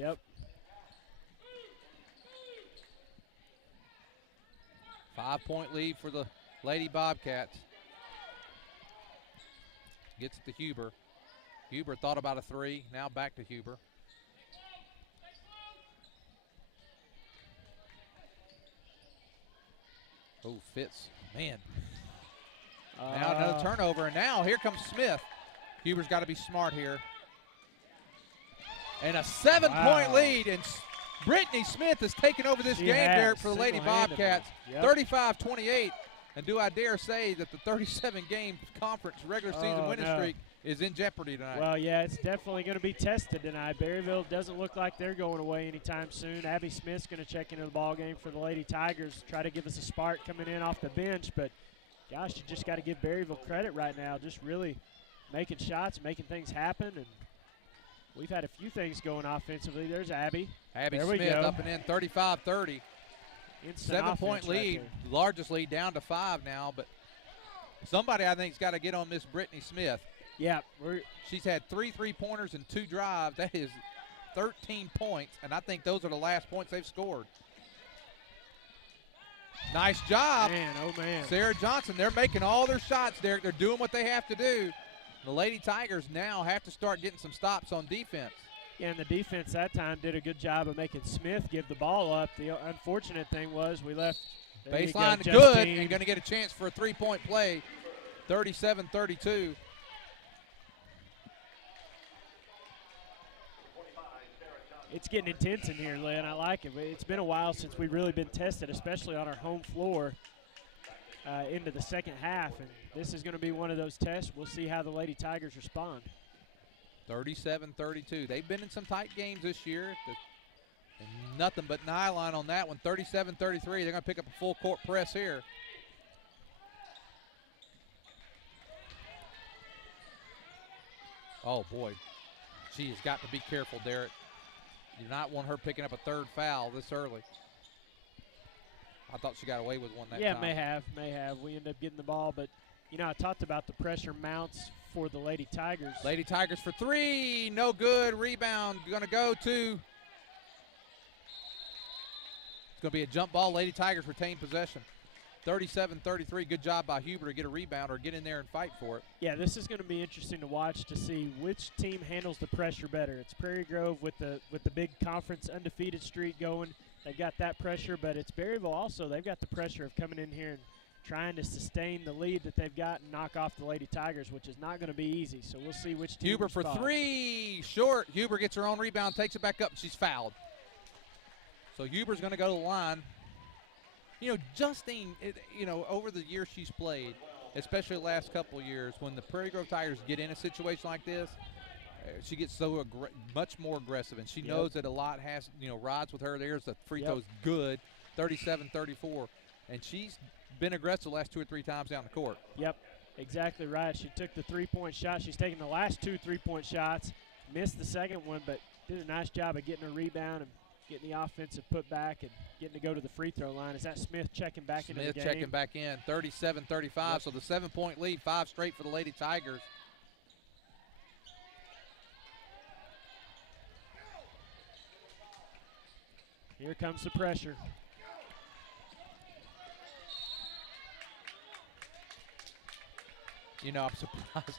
Yep. 5-point lead for the Lady Bobcats. Gets it to Huber. Huber thought about a three. Now back to Huber. Oh, Fitz. Man. Now another turnover, and now here comes Smith. Huber's got to be smart here. And a 7-point lead, and Brittany Smith has taken over this game, Derek, for the Lady Bobcats. 35-28. And do I dare say that the 37-game conference regular season winning streak is in jeopardy tonight? Well, yeah, it's definitely going to be tested tonight. Berryville doesn't look like they're going away anytime soon. Abby Smith's going to check into the ball game for the Lady Tigers, try to give us a spark coming in off the bench. But, gosh, you just got to give Berryville credit right now, just really making shots, making things happen. And we've had a few things going offensively. There's Abby. Abby Smith up and in, 35-30. 7-point lead, largest lead down to 5 now. But somebody I think's got to get on Miss Brittany Smith. Yeah. She's had 3 3-pointers and 2 drives. That is 13 points, and I think those are the last points they've scored. Nice job. Man, oh, man. Sarah Johnson, they're making all their shots, Derek. They're doing what they have to do. The Lady Tigers now have to start getting some stops on defense. Yeah, and the defense that time did a good job of making Smith give the ball up. The unfortunate thing was we left baseline good and going to get a chance for a 3-point play, 37-32. It's getting intense in here, Lynn. I like it. It's been a while since we've really been tested, especially on our home floor into the second half. And this is going to be one of those tests. We'll see how the Lady Tigers respond. 37-32. They've been in some tight games this year. Nothing but nylon on that one. 37-33. They're going to pick up a full court press here. Oh, boy. She has got to be careful, Derek. You do not want her picking up a third foul this early. I thought she got away with one that time. Yeah, may have. We end up getting the ball, but, you know, I talked about the pressure mounts for the Lady Tigers. Lady Tigers for 3, no good. Rebound going to go to. It's going to be a jump ball. Lady Tigers retain possession. 37-33. Good job by Huber to get a rebound or get in there and fight for it. Yeah, this is going to be interesting to watch to see which team handles the pressure better. It's Prairie Grove with the big conference undefeated streak going. They've got that pressure, but it's Berryville also. They've got the pressure of coming in here and trying to sustain the lead that they've got and knock off the Lady Tigers, which is not going to be easy. So we'll see which team Huber for 3, short. Huber gets her own rebound, takes it back up, and she's fouled. So Huber's going to go to the line. You know, Justine, over the years she's played, especially the last couple of years, when the Prairie Grove Tigers get in a situation like this, she gets so much more aggressive, and she knows that a lot has, rides with her. There's the free throw's good, 37-34. And she's been aggressive the last 2 or 3 times down the court. Yep, exactly right. She took the 3-point shot. She's taken the last 2 3-point shots, missed the second one, but did a nice job of getting a rebound and getting the offensive putback and getting to go to the free throw line. Is that Smith checking back into the game? Smith checking back in, 37-35. So the 7-point lead, 5 straight for the Lady Tigers. Here comes the pressure. I'm surprised.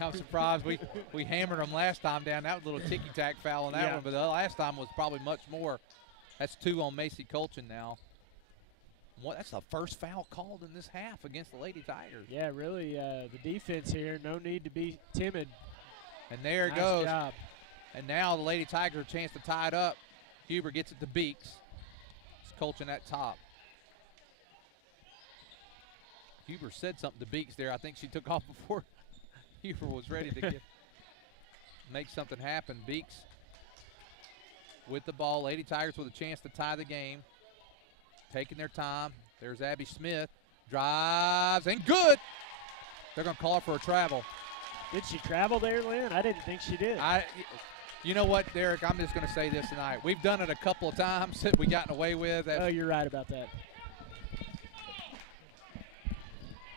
I'm surprised we hammered them last time down. That was a little ticky-tack foul on that one, but the last time was probably much more. That's 2 on Macy Colchin now. That's the first foul called in this half against the Lady Tigers. Yeah, really, the defense here, no need to be timid. And there it goes. Job. And now the Lady Tigers a chance to tie it up. Huber gets it to Beeks. It's Colchin at top. Huber said something to Beeks there. I think she took off before Huber was ready to make something happen. Beeks with the ball. Lady Tigers with a chance to tie the game. Taking their time. There's Abby Smith. Drives and good. They're going to call for a travel. Did she travel there, Lynn? I didn't think she did. You know what, Derek? I'm just going to say this tonight. We've done it a couple of times that we've gotten away with. Oh, you're right about that.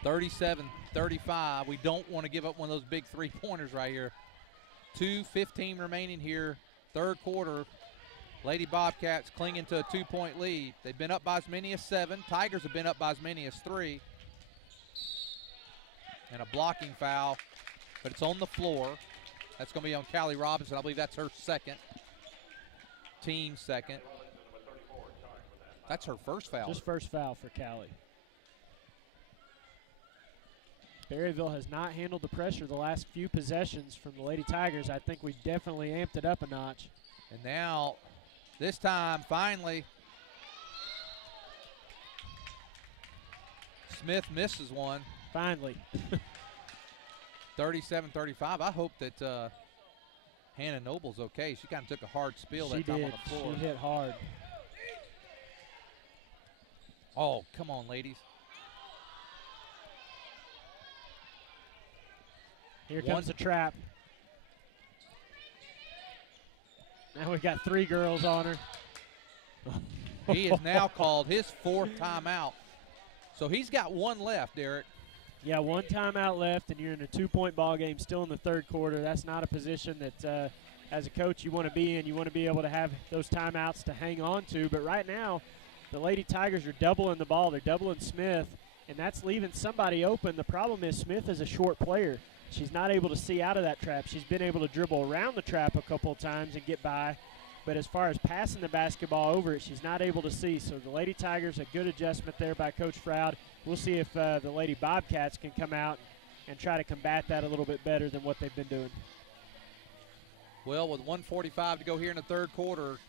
37-35. We don't want to give up one of those big 3-pointers right here. 2:15 remaining here Third quarter, Lady Bobcats clinging to a 2-point lead. They've been up by as many as 7. Tigers have been up by as many as 3. And a blocking foul, but it's on the floor. That's going to be on Callie Robinson. I believe that's her second. Team second. That's her first foul. Just first foul for Callie. Berryville has not handled the pressure the last few possessions from the Lady Tigers. I think we definitely amped it up a notch. And now, this time, finally, Smith misses one. Finally. 37-35. I hope that Hannah Noble's okay. She kind of took a hard spill that time on the floor. She hit hard. Oh, come on, ladies. Here comes the trap. Now we got 3 girls on her. He has now called his 4th timeout. So he's got 1 left, Derek. Yeah, 1 timeout left, and you're in a 2-point ball game still in the third quarter. That's not a position that, as a coach, you want to be in. You want to be able to have those timeouts to hang on to. But right now, the Lady Tigers are doubling the ball. They're doubling Smith, and that's leaving somebody open. The problem is Smith is a short player. She's not able to see out of that trap. She's been able to dribble around the trap a couple of times and get by. But as far as passing the basketball over it, she's not able to see. So the Lady Tigers, a good adjustment there by Coach Froud. We'll see if the Lady Bobcats can come out and try to combat that a little bit better than what they've been doing. Well, with 1:45 to go here in the third quarter,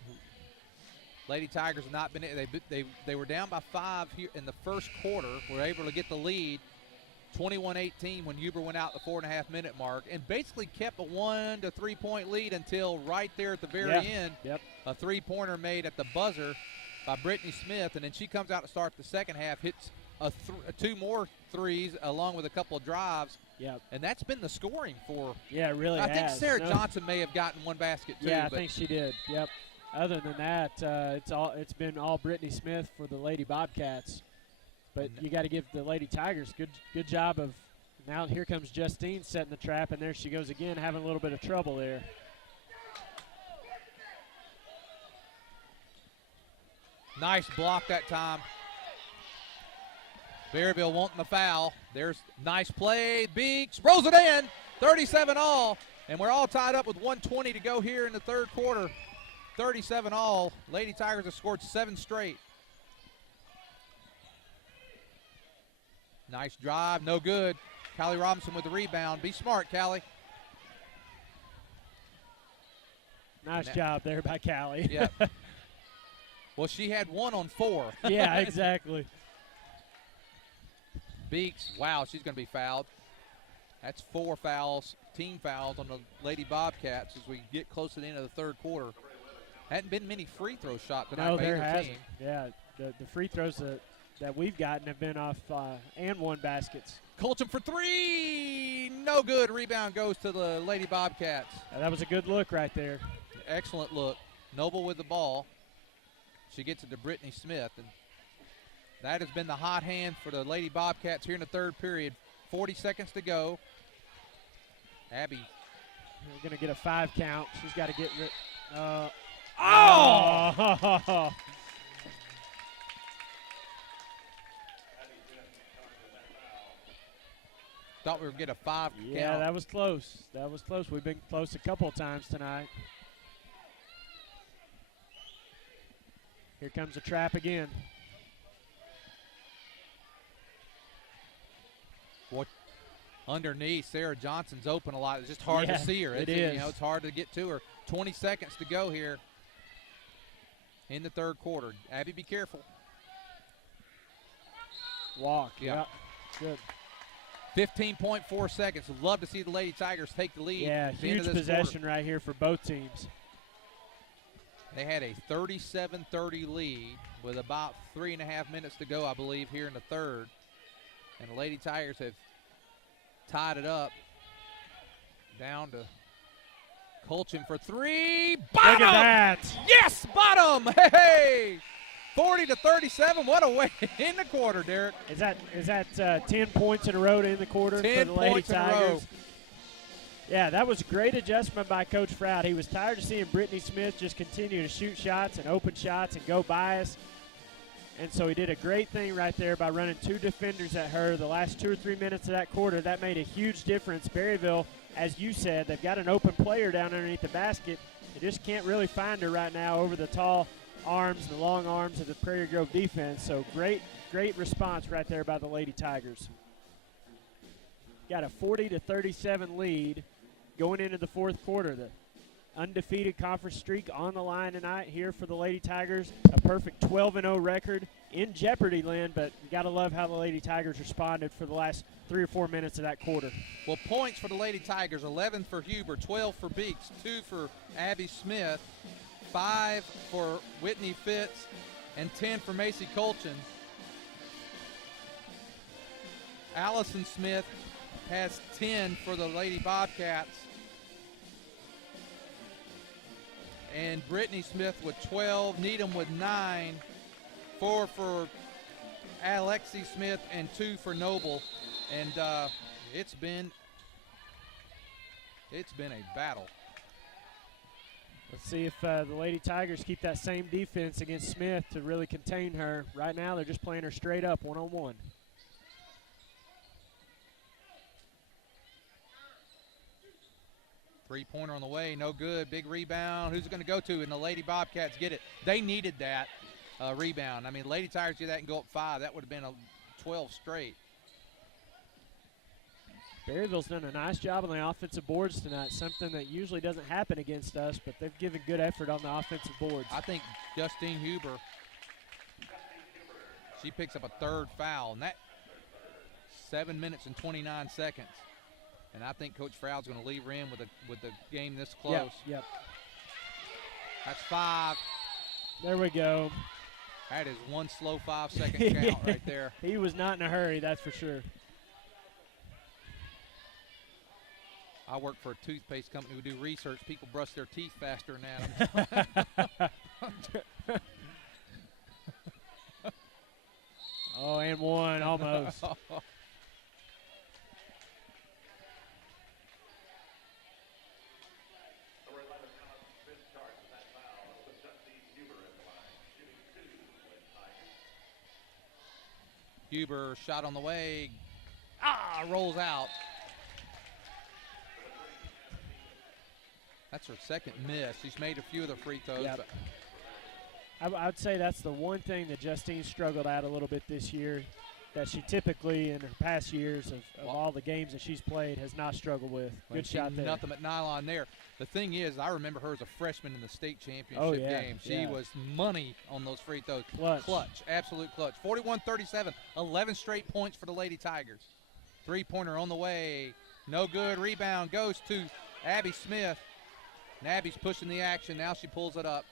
Lady Tigers have not been. They were down by 5 here in the first quarter. Were able to get the lead, 21-18 when Huber went out the 4.5-minute mark, and basically kept a 1 to 3 point lead until right there at the very end. Yep. A 3-pointer made at the buzzer by Brittany Smith, and then she comes out to start the second half, hits 2 more threes along with a couple of drives. Yep. And that's been the scoring for. Yeah, it really I has. think Sarah Johnson may have gotten 1 basket too. Yeah, I think she did. Yep. Other than that, it's been all Brittany Smith for the Lady Bobcats. But you got to give the Lady Tigers good job of. Now here comes Justine setting the trap, and there she goes again, having a little bit of trouble there. Nice block that time. Berryville wanting the foul. There's nice play. Beeks rolls it in. 37 all. And we're all tied up with 1:20 to go here in the third quarter. 37 all. Lady Tigers have scored 7 straight. Nice drive. No good. Callie Robinson with the rebound. Be smart, Callie. Nice job there by Callie. Yeah. Well, she had 1 on 4. Yeah, exactly. Beeks, wow, she's going to be fouled. That's 4 fouls, team fouls on the Lady Bobcats as we get close to the end of the third quarter. Hadn't been many free throw shots tonight. No, there hasn't. Yeah, the free throws that we've gotten have been off and 1 baskets. Colcham for 3, no good. Rebound goes to the Lady Bobcats. That was a good look right there. Excellent look. Noble with the ball. She gets it to Brittany Smith, and that has been the hot hand for the Lady Bobcats here in the third period. 40 seconds to go. Abby. We're going to get a 5 count. She's got to get rid. Oh! Thought we were going to get a 5 count. Yeah, that was close. That was close. We've been close a couple of times tonight. Here comes the trap again. What? Underneath, Sarah Johnson's open a lot. It's just hard to see her. It is. It's hard to get to her. 20 seconds to go here in the third quarter. Abby, be careful. Walk. Yeah. Good. 15.4 seconds. Would love to see the Lady Tigers take the lead. Yeah, at the end of huge this possession quarter. right here for both teams. They had a 37-30 lead with about 3.5 minutes to go, I believe, here in the third. And the Lady Tigers have tied it up down to Colcham for 3. Bottom! Look at that. Yes, bottom! Hey! 40-37. What a way in the quarter, Derek. Is that 10 points in a row in the quarter 10 for the Lady points in a row. Tigers? Yeah, that was a great adjustment by Coach Froud. He was tired of seeing Brittany Smith just continue to shoot shots and open shots and go by us. And so he did a great thing right there by running 2 defenders at her the last 2 or 3 minutes of that quarter. That made a huge difference. Berryville, as you said, they've got an open player down underneath the basket. They just can't really find her right now over the tall arms, the long arms of the Prairie Grove defense. So great response right there by the Lady Tigers. Got a 40-37 lead going into the fourth quarter. The undefeated conference streak on the line tonight here for the Lady Tigers. A perfect 12-0 record in jeopardy, Lynn, but you got to love how the Lady Tigers responded for the last 3 or 4 minutes of that quarter. Well, points for the Lady Tigers, 11 for Huber, 12 for Beeks, 2 for Abby Smith, 5 for Whitney Fitz, and 10 for Macy Colchin. Allison Smith has 10 for the Lady Bobcats. And Brittany Smith with 12, Needham with 9, 4 for Alexi Smith, and 2 for Noble. And it's been a battle. Let's see if the Lady Tigers keep that same defense against Smith to really contain her. Right now they're just playing her straight up one-on-one. Three-pointer on the way, no good. Big rebound. Who's it going to go to? And the Lady Bobcats get it. They needed that rebound. I mean, Lady Tigers get that and go up 5. That would have been a 12 straight. Berryville's done a nice job on the offensive boards tonight, something that usually doesn't happen against us, but they've given good effort on the offensive boards. I think Justine Huber, she picks up a 3rd foul, and that 7 minutes and 29 seconds. And I think Coach Froud's going to leave her in with the game this close. Yep. That's 5. There we go. That is one slow 5-second count right there. He was not in a hurry, that's for sure. I work for a toothpaste company. We do research. People brush their teeth faster than that. Oh, and one almost. Huber shot on the way. Rolls out. That's her 2nd miss. She's made a few of the free throws. Yep. I'd say that's the one thing that Justine struggled at a little bit this year, that she typically in her past years of all the games that she's played has not struggled with. Good shot there. Nothing but nylon there. The thing is, I remember her as a freshman in the state championship game. She was money on those free throws. Clutch, absolute clutch. 41-37, 11 straight points for the Lady Tigers. Three-pointer on the way. No good. Rebound goes to Abby Smith. And Abby's pushing the action. Now she pulls it up.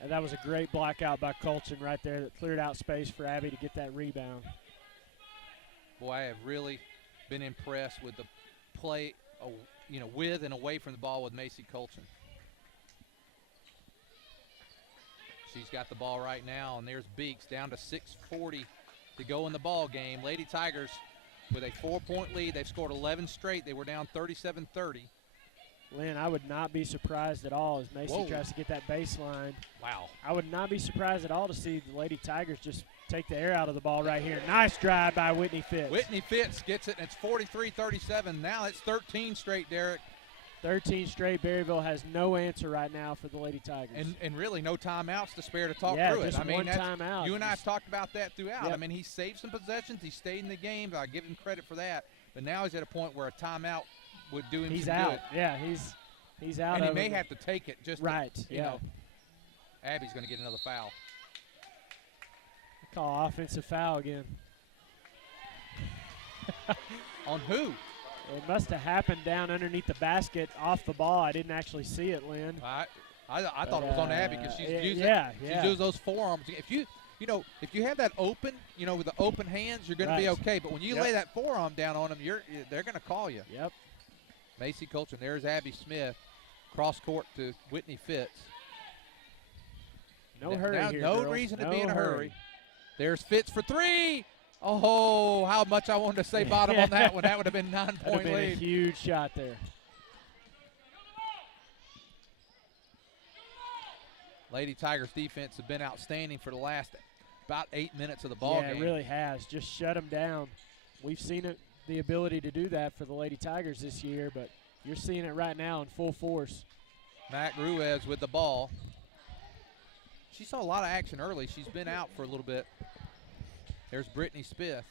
And that was a great blackout by Colchin right there that cleared out space for Abby to get that rebound. Boy, I have really been impressed with the play, with and away from the ball with Macy Colchin. She's got the ball right now, and there's Beeks down to 6:40 to go in the ball game. Lady Tigers with a 4-point lead. They've scored 11 straight. They were down 37-30. Lynn, I would not be surprised at all as Macy tries to get that baseline. Wow. I would not be surprised at all to see the Lady Tigers just take the air out of the ball right here. Nice drive by Whitney Fitz. Whitney Fitz gets it, and it's 43-37. Now it's 13 straight, Derek. 13 straight. Berryville has no answer right now for the Lady Tigers. And really no timeouts to spare to talk through it. Just one timeout. You and I have talked about that throughout. Yep. I mean, he saved some possessions. He stayed in the game. I give him credit for that. But now he's at a point where a timeout would do him He's some out. good. Yeah, he's out. And he may have to take it just you know. Abby's going to get another foul. Call offensive foul again. On who? It must have happened down underneath the basket off the ball. I didn't actually see it, Lynn. I thought it was on Abby because she's using she's using those forearms. If you have that open, with the open hands, you're going to be okay. But when you lay that forearm down on them, they're going to call you. Yep. Macy Colchin. There's Abby Smith. Cross court to Whitney Fitz. No hurry here, No girls. reason to be in a hurry. There's Fitz for three. Oh, how much I wanted to say bottom on that one. That would have been 9-point That would have been lead. a huge shot there. Lady Tigers defense has been outstanding for the last about 8 minutes of the ball game. Yeah, it really has. Just shut them down. We've seen it, the ability to do that for the Lady Tigers this year, but you're seeing it right now in full force. Mac Ruiz with the ball. She saw a lot of action early. She's been out for a little bit. There's Brittany Smith.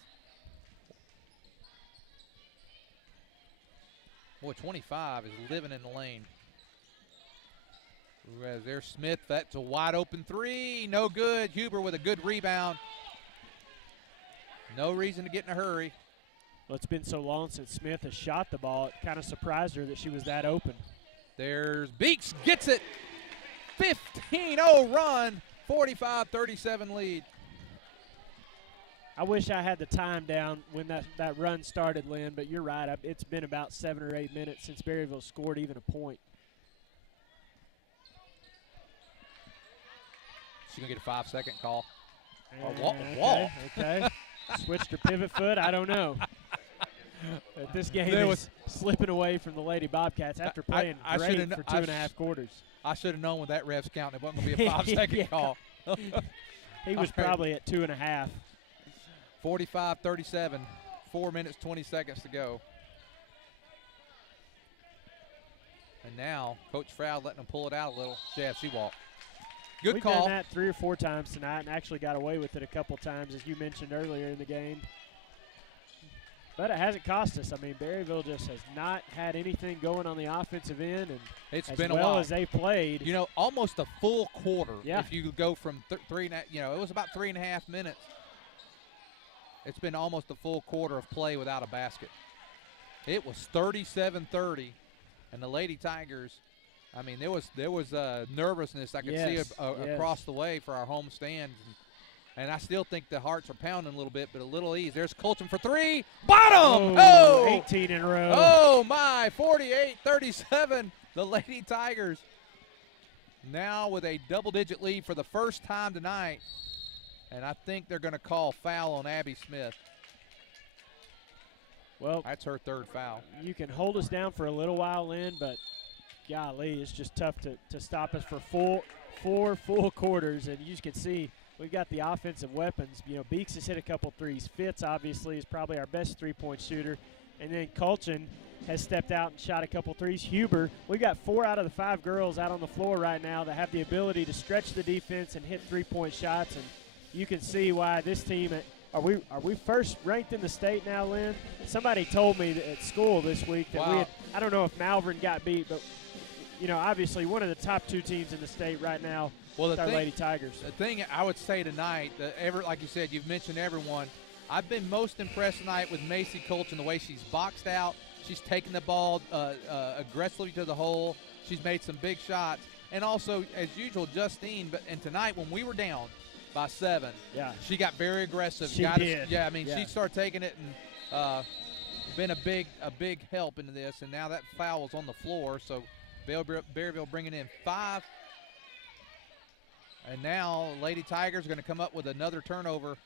Boy, 25 is living in the lane. Ruiz, there's Smith. That's a wide open three. No good. Huber with a good rebound. No reason to get in a hurry. Well, it's been so long since Smith has shot the ball. It kind of surprised her that she was that open. There's Beeks, gets it. 15-0 run, 45-37 lead. I wish I had the time down when that run started, Lynn, but you're right. It's been about 7 or 8 minutes since Berryville scored even a point. She's going to get a 5-second call. Wall. Okay. Switched her pivot foot. I don't know. But this game is slipping away from the Lady Bobcats after playing great for 2.5 quarters. I should have known with that ref's count it wasn't going to be a 5-second call. He was probably at 2.5. 45-37, 4 minutes, 20 seconds to go. And now Coach Froud letting them pull it out a little. Yeah, she walked. Good We've call. done that 3 or 4 times tonight and actually got away with it a couple times, as you mentioned earlier in the game. But it hasn't cost us. I mean, Berryville just has not had anything going on the offensive end, and it's as been well a while as they played. You know, almost a full quarter. Yeah. If you go from three, you know, it was about 3.5 minutes. It's been almost a full quarter of play without a basket. It was 37-30, and the Lady Tigers. I mean, there was nervousness I could see across the way for our home stands. And I still think the hearts are pounding a little bit, but a little ease. There's Colton for 3. Bottom! Oh! 18 in a row. Oh, my. 48-37. The Lady Tigers now with a double-digit lead for the first time tonight. And I think they're going to call foul on Abby Smith. Well, that's her 3rd foul. You can hold us down for a little while, Lynn, but golly, it's just tough to stop us for 4 full quarters. And you can see we've got the offensive weapons. You know, Beeks has hit a couple threes. Fitz, obviously, is probably our best three-point shooter. And then Colchin has stepped out and shot a couple threes. Huber, we've got 4 out of the 5 girls out on the floor right now that have the ability to stretch the defense and hit three-point shots. And you can see why this team are we first ranked in the state now, Lynn? Somebody told me that at school this week that we had, I don't know if Malvern got beat, but you know, obviously one of the top 2 teams in the state right now. Well, our Lady Tigers. The thing I would say tonight, like you said, you've mentioned everyone. I've been most impressed tonight with Macy Colchin, the way she's boxed out. She's taken the ball aggressively to the hole. She's made some big shots. And also, as usual, Justine. And tonight when we were down by 7, she got very aggressive. She did. She started taking it and been a big help into this. And now that foul is on the floor, so Berryville bringing in 5. And now Lady Tigers are going to come up with another turnover.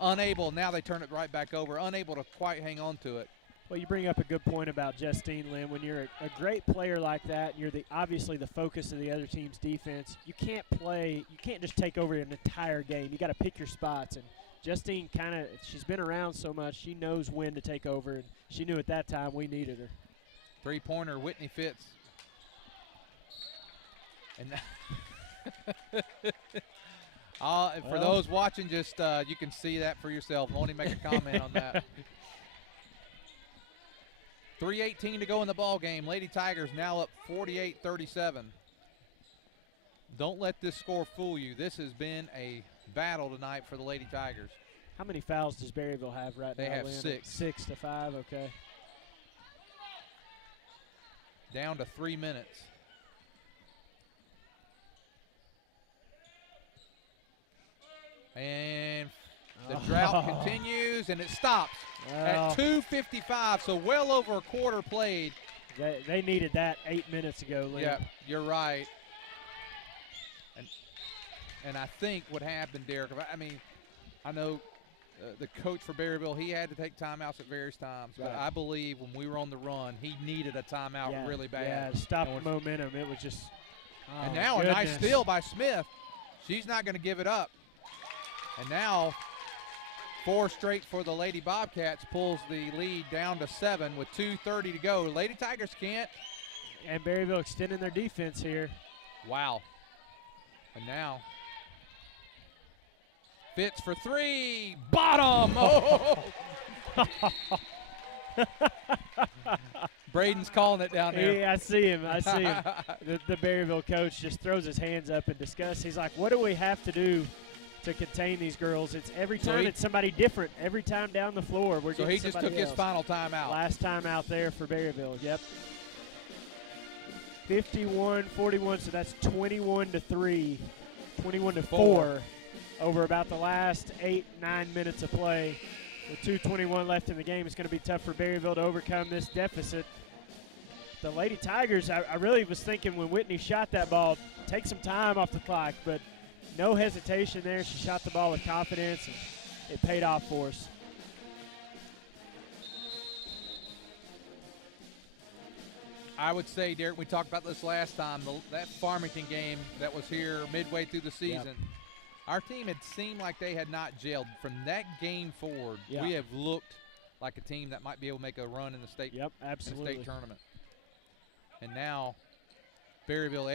Unable, now they turn it right back over, unable to quite hang on to it. Well, you bring up a good point about Justine, Lynn. When you're a great player like that, and you're obviously the focus of the other team's defense, you can't just take over an entire game. You got to pick your spots. And Justine she's been around so much, she knows when to take over, and she knew at that time we needed her. 3-pointer, Whitney Fitz. And for those watching, just you can see that for yourself. I won't even make a comment on that. 3:18 to go in the ball game. Lady Tigers now up 48-37. Don't let this score fool you. This has been a battle tonight for the Lady Tigers. How many fouls does Berryville have right now? They have Lynn? 6. 6 to 5, okay. Down to 3 minutes. And the drought continues, and it stops at 2:55, so well over a quarter played. They needed that 8 minutes ago, Lynn. Yeah, you're right. And I think what happened, Derek, I mean, I know the coach for Berryville, he had to take timeouts at various times. Right. But I believe when we were on the run, he needed a timeout really bad. Yeah, to stop the momentum. It was just – and now goodness. A nice steal by Smith. She's not going to give it up. And now 4 straight for the Lady Bobcats pulls the lead down to 7 with 2:30 to go. Lady Tigers can't. And Berryville extending their defense here. Wow. And now Fitz for 3. Bottom. Oh. Braden's calling it down there. Yeah, I see him. The Berryville coach just throws his hands up in disgust. He's like, what do we have to do to contain these girls? It's every time it's somebody different. Every time down the floor, we're getting somebody else. So he just took his final timeout. Last time out there for Berryville, yep. 51-41, so that's 21-3, 21-4 over about the last 8-9 minutes of play. With 2:21 left in the game, it's going to be tough for Berryville to overcome this deficit. The Lady Tigers, I really was thinking when Whitney shot that ball, take some time off the clock, but no hesitation there. She shot the ball with confidence, and it paid off for us. I would say, Derek, we talked about this last time, that Farmington game that was here midway through the season. Yep. Our team had seemed like they had not gelled. From that game forward, we have looked like a team that might be able to make a run in the state, state tournament. And now Berryville,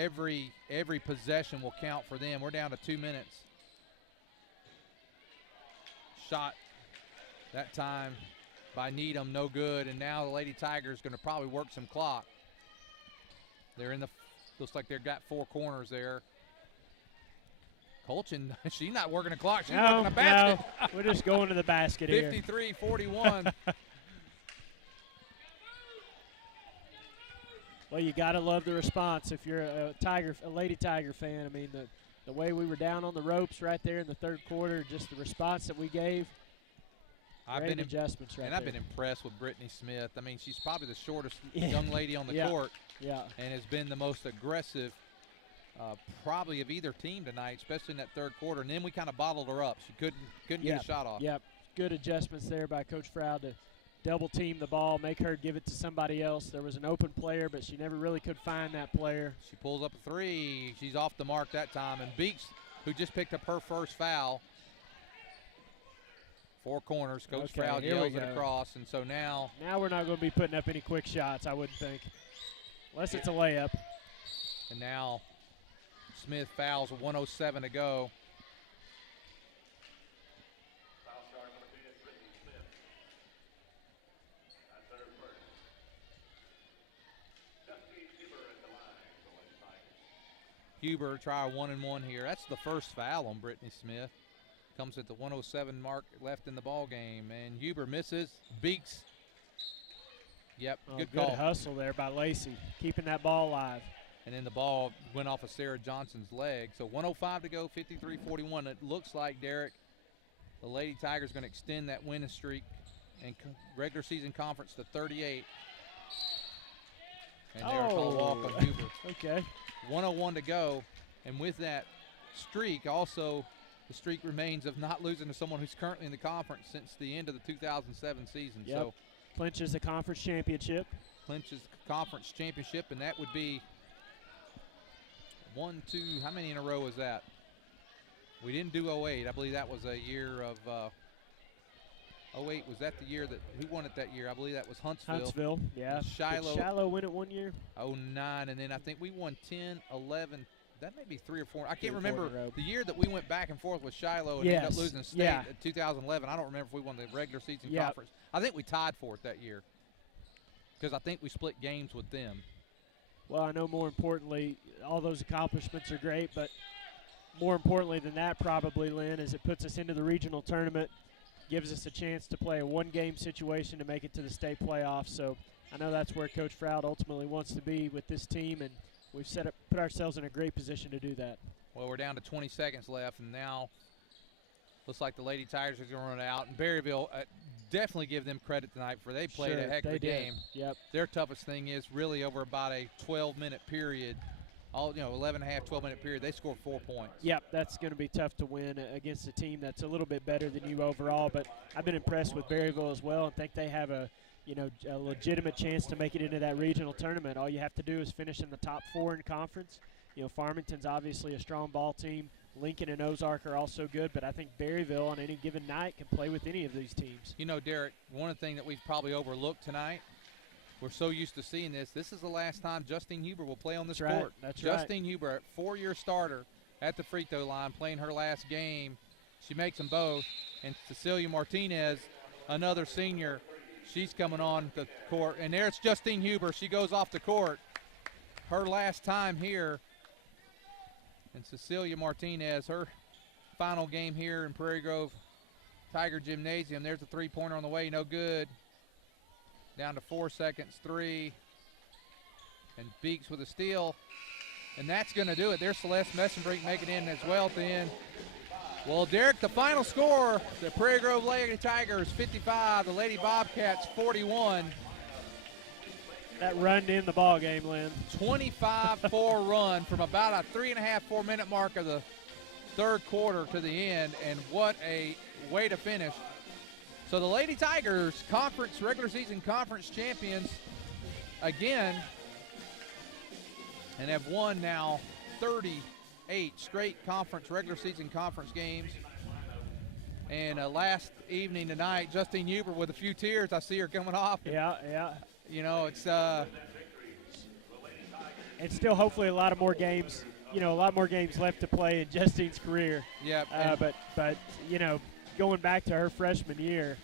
every possession will count for them. We're down to 2 minutes. Shot that time by Needham, no good. And now the Lady Tigers going to probably work some clock. They're in the – looks like they've got 4 corners there. Colchin, she's not working the clock. She's working the basket. No, we're just going to the basket here. 53-41. Well, you got to love the response if you're a Lady Tiger fan. I mean, the way we were down on the ropes right there in the third quarter, just the response that we gave. Great adjustments right there. And I've been impressed with Brittany Smith. I mean, she's probably the shortest young lady on the court. Yeah. And has been the most aggressive probably of either team tonight, especially in that third quarter. And then we kind of bottled her up. She couldn't get a shot off. Yep. Good adjustments there by Coach Froud to double team the ball, make her give it to somebody else. There was an open player, but she never really could find that player. She pulls up a 3. She's off the mark that time. And Beeks, who just picked up her first foul. 4 corners. Coach Froud yells it across. And so now we're not going to be putting up any quick shots, I wouldn't think. Unless it's a layup. And now Smith fouls with 1:07 to go. Huber try a 1-and-1 here. That's the first foul on Brittany Smith. Comes at the 1:07 mark left in the ball game, and Huber misses. Beeks. Yep, good call. Good hustle there by Lacey, keeping that ball alive. And then the ball went off of Sarah Johnson's leg. So 1:05 to go, 53-41. It looks like, Derek, the Lady Tigers going to extend that winning streak and regular season conference to 38. And there's a walk on Huber. Okay. 1:01 to go. And with that streak, also the streak remains of not losing to someone who's currently in the conference since the end of the 2007 season. Yep. So clinches the conference championship. Clinches the conference championship, and that would be 1, 2, how many in a row was that? We didn't do 08. I believe that was a year of 08. Was that the year that, who won it that year? I believe that was Huntsville. Huntsville, yeah. Shiloh. Did Shiloh win it one year? 09, and then I think we won 10, 11. That may be 3 or 4. I can't remember the year that we went back and forth with Shiloh and ended up losing state in 2011. I don't remember if we won the regular season conference. I think we tied for it that year because I think we split games with them. Well, I know more importantly, all those accomplishments are great, but more importantly than that probably, Lynn, is it puts us into the regional tournament, gives us a chance to play a one-game situation to make it to the state playoffs. So I know that's where Coach Froud ultimately wants to be with this team, and we've put ourselves in a great position to do that. Well, we're down to 20 seconds left, and now looks like the Lady Tigers are going to run it out. And Berryville, definitely give them credit tonight for they played a heck of a game. Yep. Their toughest thing is really over about a 12-minute period all 11 and a half, 12-minute period, they scored 4 points. Yep, that's going to be tough to win against a team that's a little bit better than you overall. But I've been impressed with Berryville as well, and think they have a legitimate chance to make it into that regional tournament. All you have to do is finish in the top 4 in conference. Farmington's obviously a strong ball team. Lincoln and Ozark are also good, but I think Berryville on any given night can play with any of these teams. Derek, one of the things that we've probably overlooked tonight, we're so used to seeing this. This is the last time Justine Huber will play on this court. That's right. Justine Huber, 4-year starter at the free throw line, playing her last game. She makes them both. And Cecilia Martinez, another senior, she's coming on the court. And there's Justine Huber. She goes off the court. Her last time here. And Cecilia Martinez, her final game here in Prairie Grove Tiger Gymnasium. There's a three-pointer on the way, no good. Down to 4 seconds, 3. And Beeks with a steal. And that's going to do it. There's Celeste Messenbrink making it in as well at the end. Well, Derek, the final score, the Prairie Grove Lady Tigers 55, the Lady Bobcats 41. That run to end the ball game, Lynn. 25-4 run from about a 3.5, 4-minute mark of the third quarter to the end, and what a way to finish. So the Lady Tigers, regular season conference champions again, and have won now 38 straight regular season conference games. And last evening tonight, Justine Huber with a few tears. I see her coming off. Yeah. It's still hopefully a lot more games left to play in Justine's career. Yeah. But going back to her freshman year,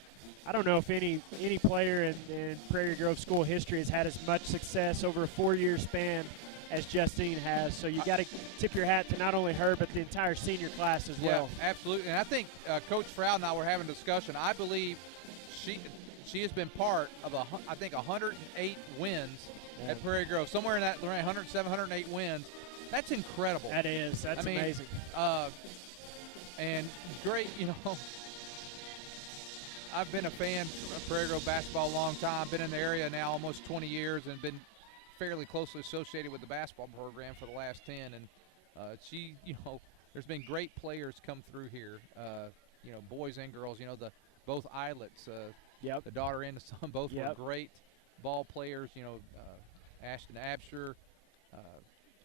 I don't know if any player in Prairie Grove school history has had as much success over a 4-year span as Justine has. So you got to tip your hat to not only her but the entire senior class as well. Yeah, absolutely. And I think Coach Froud and I were having a discussion. I believe she has been part of 108 wins at Prairie Grove, somewhere in that range, 107, 108 wins. That's incredible. That is. That's amazing. And great, I've been a fan of Prairie Grove basketball a long time. Been in the area now almost 20 years and been fairly closely associated with the basketball program for the last 10. And there's been great players come through here, boys and girls. Both Islets, the daughter and the son, both were great ball players. Ashton Absher,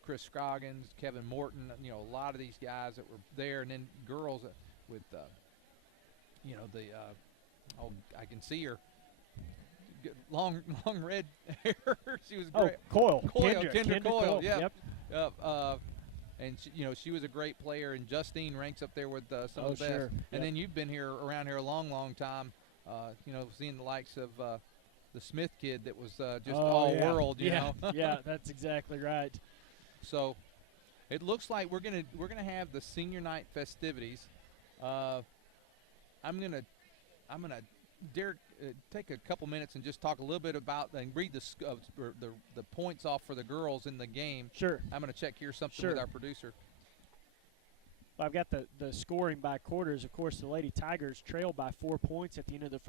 Chris Scoggins, Kevin Morton, a lot of these guys that were there. And then girls with, I can see her. Long red hair. She was great. Kendra Coyle. Yep. And she was a great player. And Justine ranks up there with some of the best. Sure. And then you've been around here a long time. Seeing the likes of the Smith kid that was just all world. You know. Yeah, that's exactly right. So it looks like we're gonna have the senior night festivities. I'm gonna Derek, take a couple minutes and just talk a little bit about and read the points off for the girls in the game. Sure. I'm going to check here something with our producer. Well, I've got the scoring by quarters. Of course, the Lady Tigers trailed by 4 points at the end of the